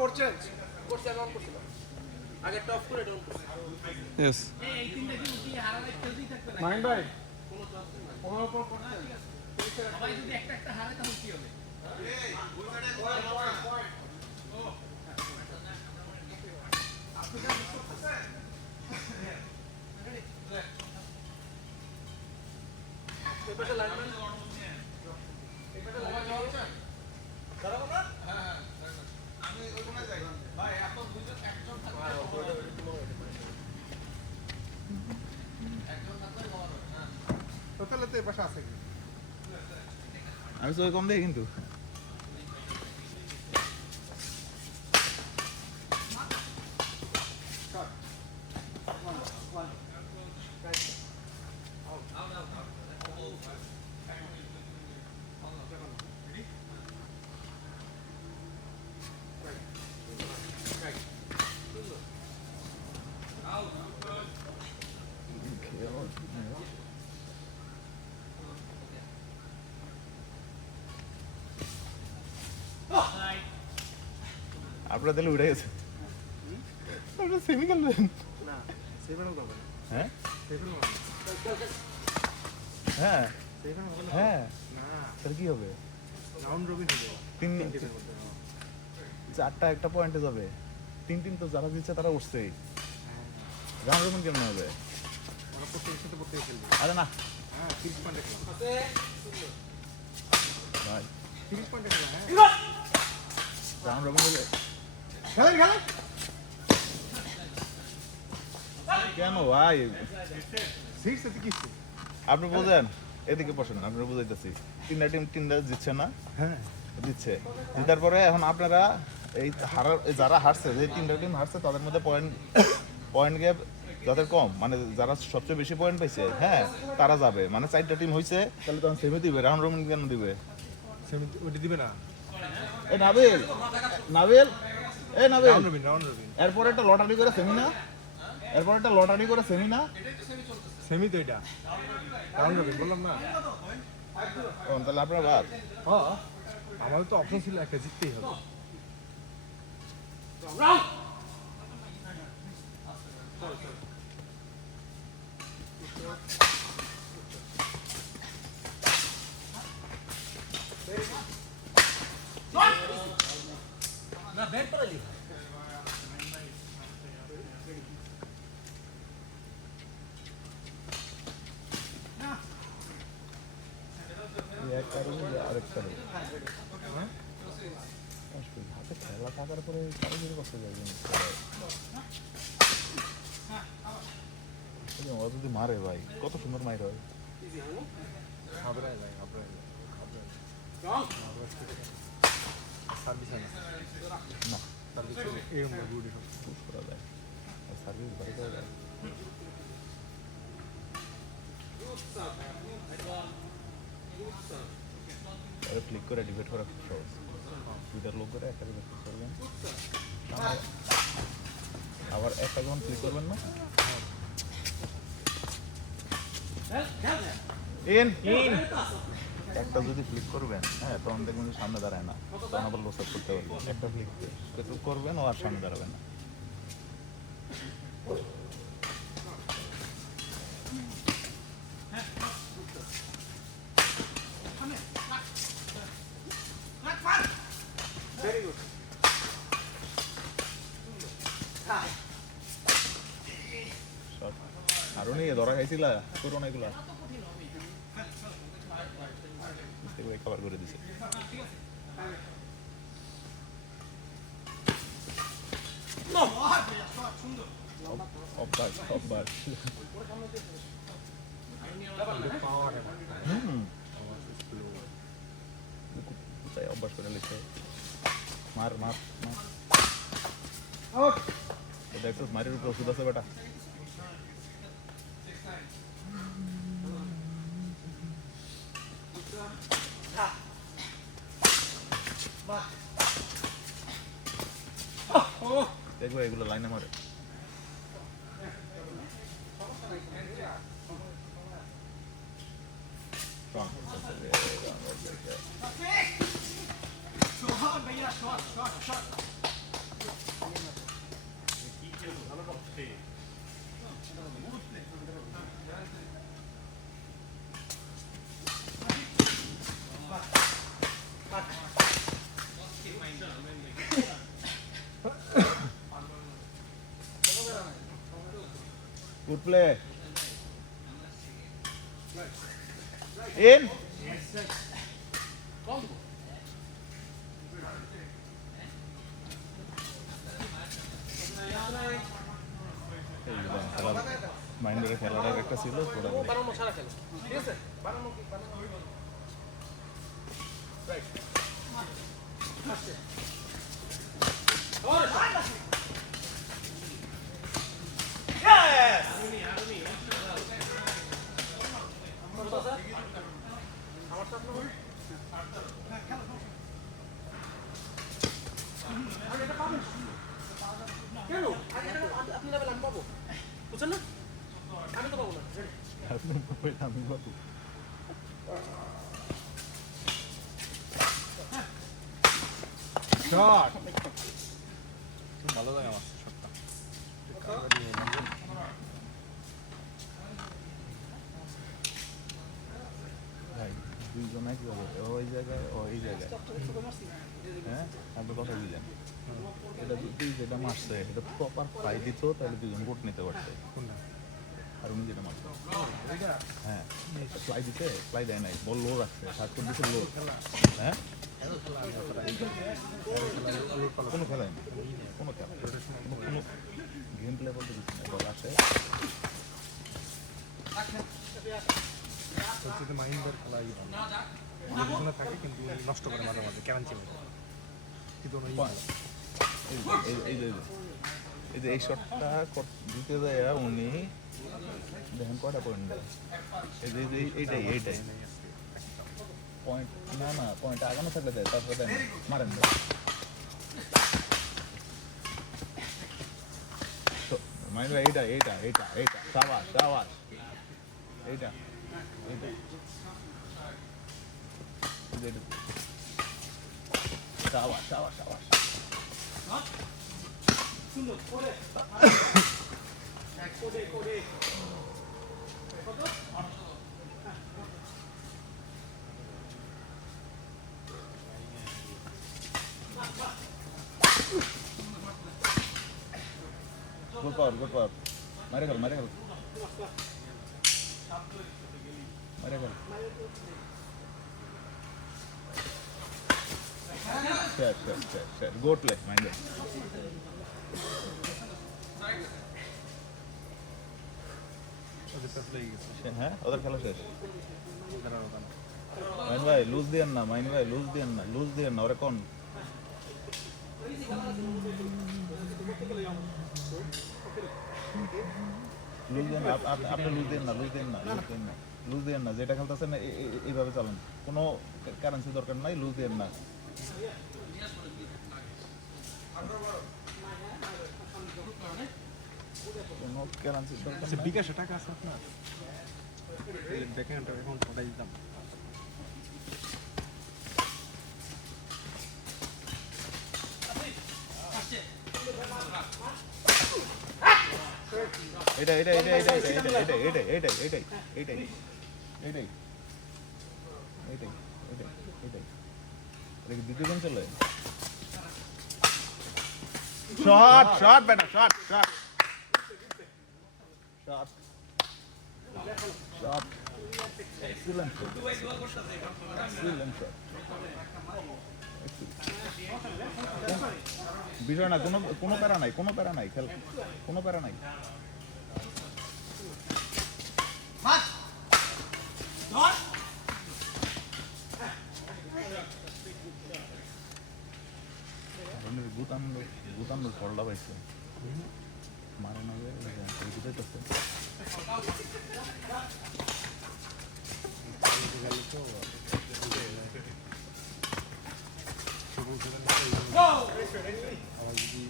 করছেন করছি আমি অন করছিলাম আগে টপ করে ডাউন করছি यस এই তিনটা কি উঠি হারালে খেলতেই থাকবে না মাইন ভাই কোনো চাপ নেই ওনার উপর করছেন সবাই যদি একটা একটা হারে তাহলে কি হবে এপাশে লাইনম্যান এপাশে লাইনম্যান যাওয়া দাঁড়াবো না হ্যাঁ আমি ওখানে যাই ভাই এখন দুজন একজন থাকবে একজন থাকলে বড় না তাহলে তো এই পাশে আছে কি আমি তো কম দেই কিন্তু আপনারা তাহলে উঠে গেছে আপনারা সেমি খেলবেন না সেভেনও যাবে না হ্যাঁ সেভেনও হ্যাঁ সেভেনও হবে হ্যাঁ না তাহলে কি হবে রাউন্ড রবিন হবে তিন গেমের মধ্যে চারটা একটা পয়েন্টে যাবে তিন তো যারা দিচ্ছে তারা উঠছেই রাউন্ড রবিন কেমন হবে ওরা প্রত্যেকের সাথে প্রত্যেকে খেলবে আরে না হ্যাঁ 30 পয়েন্টে খেলা ভাই 30 পয়েন্টে খেলা হ্যাঁ রাউন্ড রবিন হলে খেলেন খেলেন কেন ভাই সিক্স এতে কি আপনি বোঝেন এদিকে বসেন আপনি বুঝাইতেছি তিনটা টিম তিনটা জিতছে না হ্যাঁ দিচ্ছে জেতার পরে এখন আপনারা এই হারার যারা হারছে যে তিনটা টিম হারছে তাদের মধ্যে পয়েন্ট গ্যাপ যাদের কম মানে যারা সবচেয়ে বেশি পয়েন্ট পাইছে হ্যাঁ তারা যাবে মানে চারটা টিম হয়েছে তাহলে তখন সেমি দিবে রাউন্ড রবিন কেন দিবে ওটা দিবে না এ নাবিল নাবিল এ নাবিল রাউন্ড রবিন এরপর একটা লটারি করে সেমি না এরপর একটা লটারি করে সেমি না সেমি তো এটা রাউন্ড রবিন বললাম না তাহলে আপনার বাদ হ্যাঁ আমাদের তো অপশন ছিল একটা জিততেই হবে না ব্যাট পড়ালি আরেকটা হাতে খেলা থাকার পরে কারিগরি করতে যাবে ও যদি মারে ভাই কত সুন্দর মাইর হয় হবে না ভাই হবে সার্ভিস হয় না সার্ভিস এরকম গুডি হবে পুশ করা যায় সার্ভিস ভালো করা যায় আরে ক্লিক করে ডিবেট করা খুব সহজ দুইটার লোক করে একটা ডিবেট করবেন আবার একটা যখন ক্লিক করবেন না ইন ইন একটা যদি ক্লিক করবেন হ্যাঁ তখন দেখবেন যে সামনে দাঁড়ায় না তখন আবার লোসাপ করতে পারবেন একটা ক্লিক করবেন ও আর সামনে দাঁড়াবে না ভেরি গুড আরো নিয়ে ধরা খাইছিলা করো না এগুলা খাবার করে দিছে অভ্যাস অভ্যাস করে লিখে মার মার মার দেখছো মারের উপর ওষুধ আছে বেটা দেখবো এগুলো লাইনে মারে Good play. In. মাইন্ডের খেলাটার একটা ছিল ওটা বানানো ছাড়া খেলো ঠিক আছে বানানো কি বানানো রাইট আসছে Yes! আমার সাথে কেন আপনি লেভেল আমি পাবো বুঝছেন না আমি তো পাবো না আমি বাবু শট ভালো লাগে আমার শটটা ভাই দুইজনে কি হবে ওই জায়গায় ওই জায়গায় হ্যাঁ আপনি কথা বুঝলেন এটা দুই যেটা মারছে এটা প্রপার ফ্লাই দিত তাহলে দুজন ভোট নিতে পারছে কোনটা আর উনি যেটা মারছে হ্যাঁ ফ্লাই দিতে ফ্লাই দেয় নাই বল লো রাখছে শার্ট করে দিতে লো হ্যাঁ কোনো খেলায় না কোনো খেলা কোনো কোনো গেম প্লে বলতে কিছু না বল আসে হচ্ছে মাইন্ডের খেলা দুজনে থাকে কিন্তু নষ্ট করে মাঝে মাঝে কেমন ছিল কিন্তু এই যে এই শটটা দিতে যায় উনি দেখেন কটা পয়েন্ট দেয় এই যে এইটাই এইটাই পয়েন্ট না না পয়েন্ট আগানো থাকলে দেয় তারপরে দেয় মারেন দেয় মাইন্ড এইটা এইটা এইটা এইটা সাবাস সাবাস এইটা এইটা সাবাস সাবাস সাবাস Good power, good power. Mare gal, mare gal. Mare gal. Share. Go play, mind it. হ্যাঁ ওদের খেলা শেষ মাইন ভাই লুজ দিয়েন না মাইন ভাই লুজ দিয়েন না ওরা কোন লুজ দেন আপনি লুজ দেন না যেটা খেলতেছেন এইভাবে চালান কোনো কারেন্সি দরকার নাই লুজ দেন না কোনো কারেন্সি দরকার নাই বিকাশে টাকা আছে আপনার দেখেন এখন পাঠাই দিতাম দ্বিতীয় গেম চলে শট বেটা শট এক্সিলেন্ট শট বিষয় না কোনো প্যারা নাই খেল কোনো প্যারা নাই গুতাম ফলটা পাইছে মারে না যদি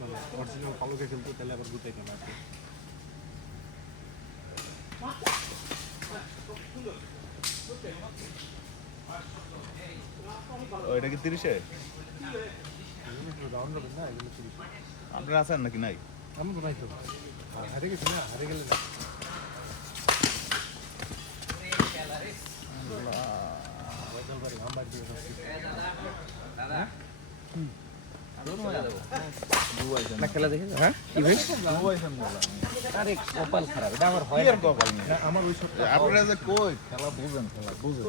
মানে অরিজিনাল পালকে খেলতো তাহলে আবার গুতাই কেন আছে এটা কি 30-এ আপনারা আছেন নাকি নাই আমার তো নাই তো হারে গেছে না হারে গেলে না বদল বাড়ি আমার দিয়ে না খেলা দেখে হ্যাঁ কি ভাই আরে কপাল খারাপ এটা আমার হয় না আমার ওই সব আপনারা যে কই খেলা বুঝেন খেলা বুঝেন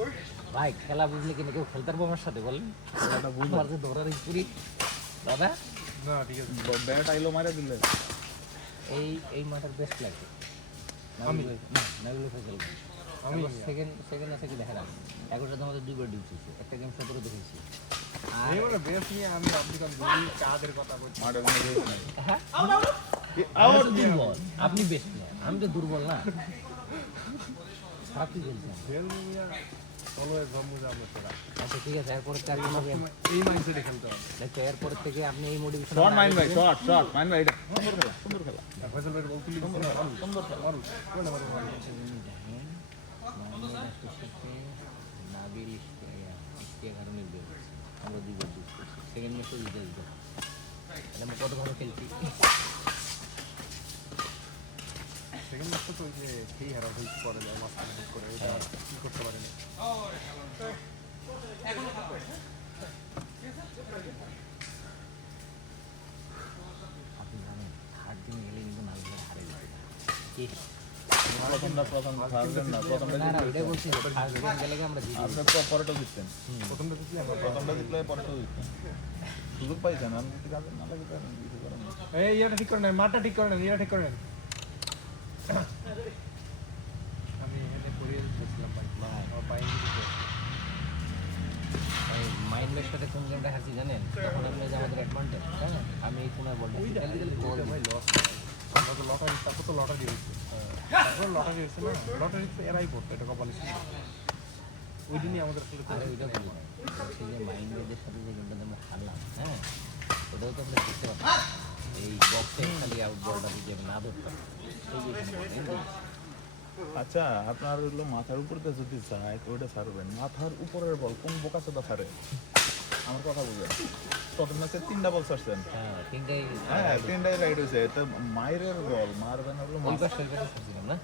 ভাই খেলা বুঝলে কিন্তু কেউ খেলতে পারবো আমার সাথে বলেন আমার যে ধরার স্পুরি দাদা না ঠিক আছে ব্যাট আইলো মারা দিলে এই মাঠের বেস্ট লাগে আমি? নাবিল ফেসল আমি? সেকেন্ড আছে কি দেখা না 11টাতে আমাদের দুইবার ডিউটি হয়েছে একটা গেম সতেরো দেখেছি আর এই মানে বেশ নিয়ে আমি আপনি কাজ দুই কাদের কথা বলছি মাঠে কোনো রেস নাই হ্যাঁ আউট দুর্বল আপনি বেস্ট প্লেয়ার আমি তো দুর্বল না খারাপ কি বলছেন বেল নিয়ে চলো এক জম্মু যাবো তোরা আচ্ছা ঠিক আছে এরপরে চার গেম হবে এই মাইন্ডসেটে খেলতে হবে দেখো এরপরে থেকে আপনি এই মোটিভেশন শট মাইন ভাই শট মাইন ভাই এটা সুন্দর খেলা ফয়সাল ভাই বল তুলি সুন্দর খেলা মারু কোন মারু নাবিল ইশতিয়াক মিলবে আমরা দুইবার ডিউটি করছি সেকেন্ড ম্যাচে জিতে দিতে এটা আমি কত ভালো খেলছি সেকেন্ড ম্যাচটা তো যে সেই হারা হই করে যায় মাঝখানে হুট করে এটা কি করতে পারে না আপনি জানেন হার দিন গেলে কিন্তু নাবিল হারে যেতে কি প্রথমটা হারবেন না প্রথমটা না না ওইটাই বলছি ফার্স্ট গেম গেলে আমরা জিতি আপনি পরেটা জিততেন প্রথমটা জিতলে আমরা প্রথমটা জিতলে পরেটা জিততেন সুযোগ পাইছেন আমি যদি কাজে না লাগে তাহলে কিছু করেন না এই ইয়াটা ঠিক করে নেন মাঠটা ঠিক করে নেন ইয়াটা ঠিক করে নেন আমি এখানে করিয়ে দিচ্ছিলাম ভাই আমার পায়ে দিতে মাইন্ড ম্যাচের সাথে কোন গেমটা হারছি জানেন তখন আপনি যে আমাদের অ্যাডভান্টেজ হ্যাঁ আমি এই কোনায় বলটা গোল ভাই লস আমরা তো লটারি তারপর তো লটারি হয়েছে তারপর লটারি হয়েছে না লটারি তো এরাই করতো এটা কপাল ওই দিনই আমাদের আসলে আরে ওইটা বলি না সেই যে মাইন্ডের সাথে যে গেমটা আমরা হারলাম হ্যাঁ ওটাও তো আমরা দেখতে পাচ্ছি এই বক্সে খালি আউট বলটা যদি আমি না ধরতাম সেই যে আচ্ছা আপনার হলো মাথার উপর দিয়ে যদি যায় তো ওটা ছাড়বেন মাথার উপরের বল কোন বোকা চোদা ছাড়ে আমার কথা বুঝলেন প্রথম ম্যাচে 3টা বল ছাড়ছেন হ্যাঁ তিনটাই হ্যাঁ 3টাই রাইট হয়েছে তো মাইরের বল মারবেন হলো ওই পাশে ছাড়ছিলাম না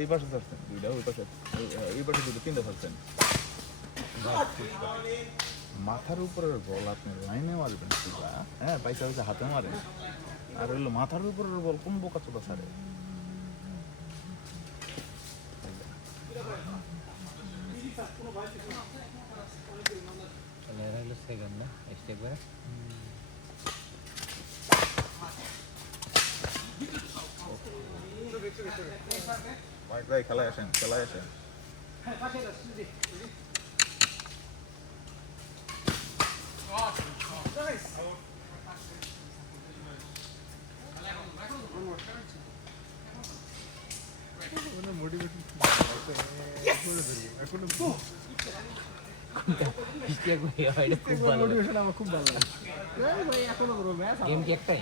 এই পাশে ছাড়ছেন দুইটা ওই পাশে এই পাশে দুটো 3টা ছাড়ছেন মাথার উপরের বল আপনি লাইনে মারবেন সোজা হ্যাঁ পয়সা পয়সা হাতে মারেন আর হলো মাথার উপরের বল কোন বোকা চোদা ছাড়ে তাহলে এরা হলো সেকেন্ড না স্টেপ করে ভাই খেলায় আসেন খেলায় আসেন মানে মোটিভেশন এখন স্টেপ করে এটা খুব ভালো মোটিভেশন আমার খুব ভালো লাগে গেম কি একটাই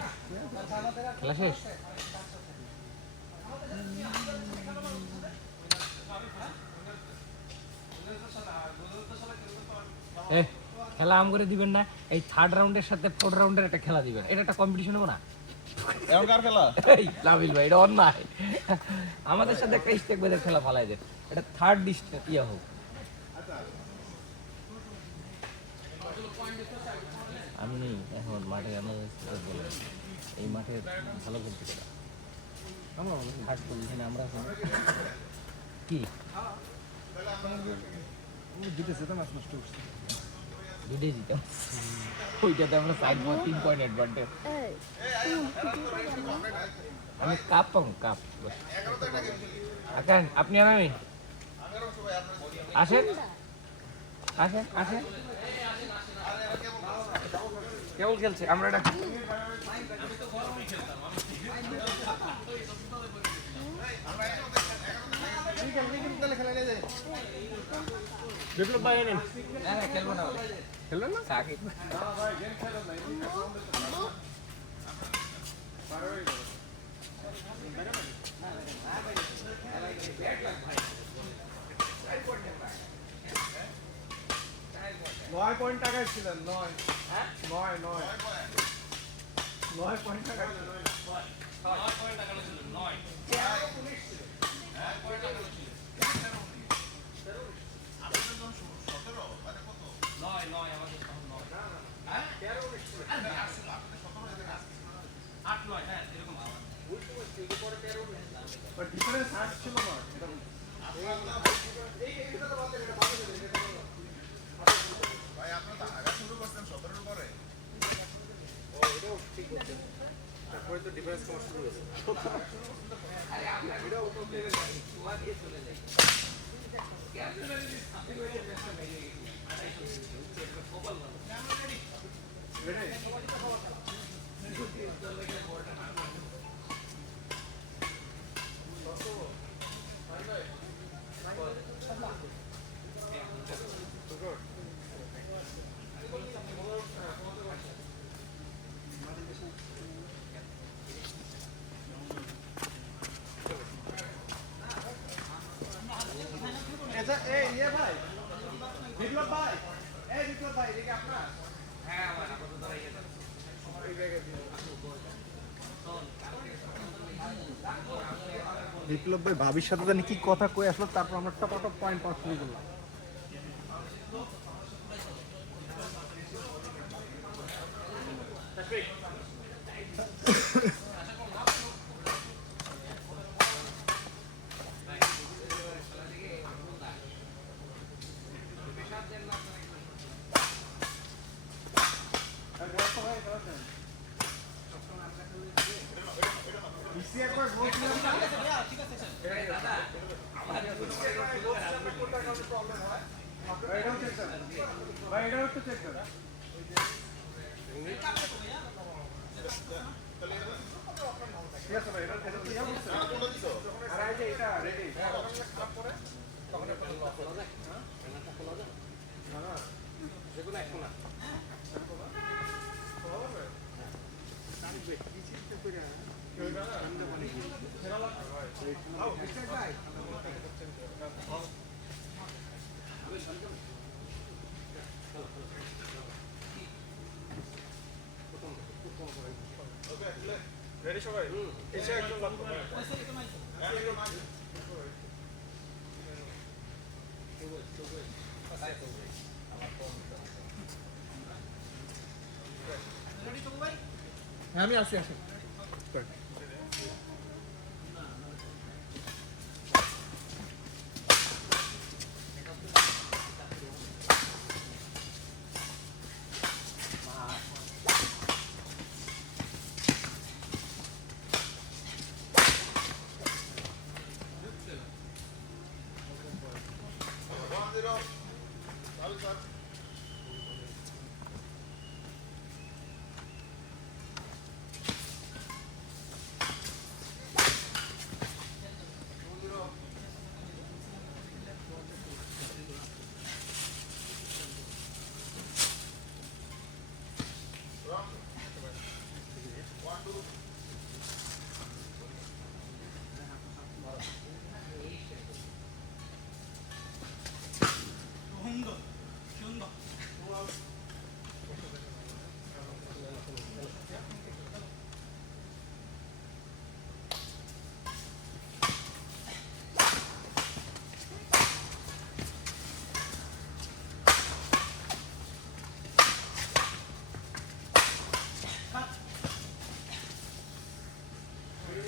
খেলা শেষ খেলা আম করে দিবেন না এই থার্ড রাউন্ডের সাথে ফোর্থ রাউন্ডের একটা খেলা দিবেন এটা একটা কম্পিটিশন হবে না এখন কার খেলা এই লাভিল ভাই এটা অন্যায় আমাদের সাথে একটা স্টেক বেঁধে খেলা ফালাই দেন এটা থার্ড ডিস্ট্রিক্ট ইয়ে হোক আমি এখন মাঠে এই মাঠে ভালো খেলতে পারি আমার থার্ড পজিশনে আমরা এখন কি জিতেছে তো ম্যাচ নষ্ট করছে দুটোই জিতাম ওইটাতে আমরা 3 পয়েন্ট অ্যাডভান্টেজ আমি কাপ পাবো কাপ আকান আপনি আর আমি আসেন আসেন আসেন কেবল খেলছে আমরা এটা বিপ্লব ভাই নেন না না খেলবো না খেললেন না সাকিব নয় পয়েন্ট টাকায় ছিলেন 9 9 9 9 পয়েন্ট টাকা পয়েন্ট টাকানো ছিল 9 পয়েন্ট টাকানো ছিল 9 আমাদের তখন 9 হ্যাঁ 8 9 হ্যাঁ এরকম বাট ডিফারেন্স আসছিল না ভাই আপনারা তো আগা শুরু করছেন 17 করে তারপরে তো ডিফারেন্স কমা শুরু হয়েছে আচ্ছা এই ইয়ে ভাই বিপ্লব ভাই এদিকে আপনার হ্যাঁ আমার আপাতত রেখে দাও বিপ্লব ভাই ভাবির সাথে জানি কি কথা কয়ে আসলো, তারপর আমরা টপ পয়েন্ট পাওয়া শুরু করলাম। ইসি একবার বলছিলাম না ভাই এটাও চেক করেন ভাই এটাও একটু চেক করেন ঠিক আছে ভাই এটা তো ইয়া বলছে আর এই যে এটা রেডি তখন একটা খোলা যায় না না যেগুলো এখন না রেডি সবাই এসে একজন লাগবে আমি আসি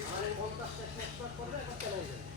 আমাদের 50 শেষ করবে, করতে হয়ে যাবে।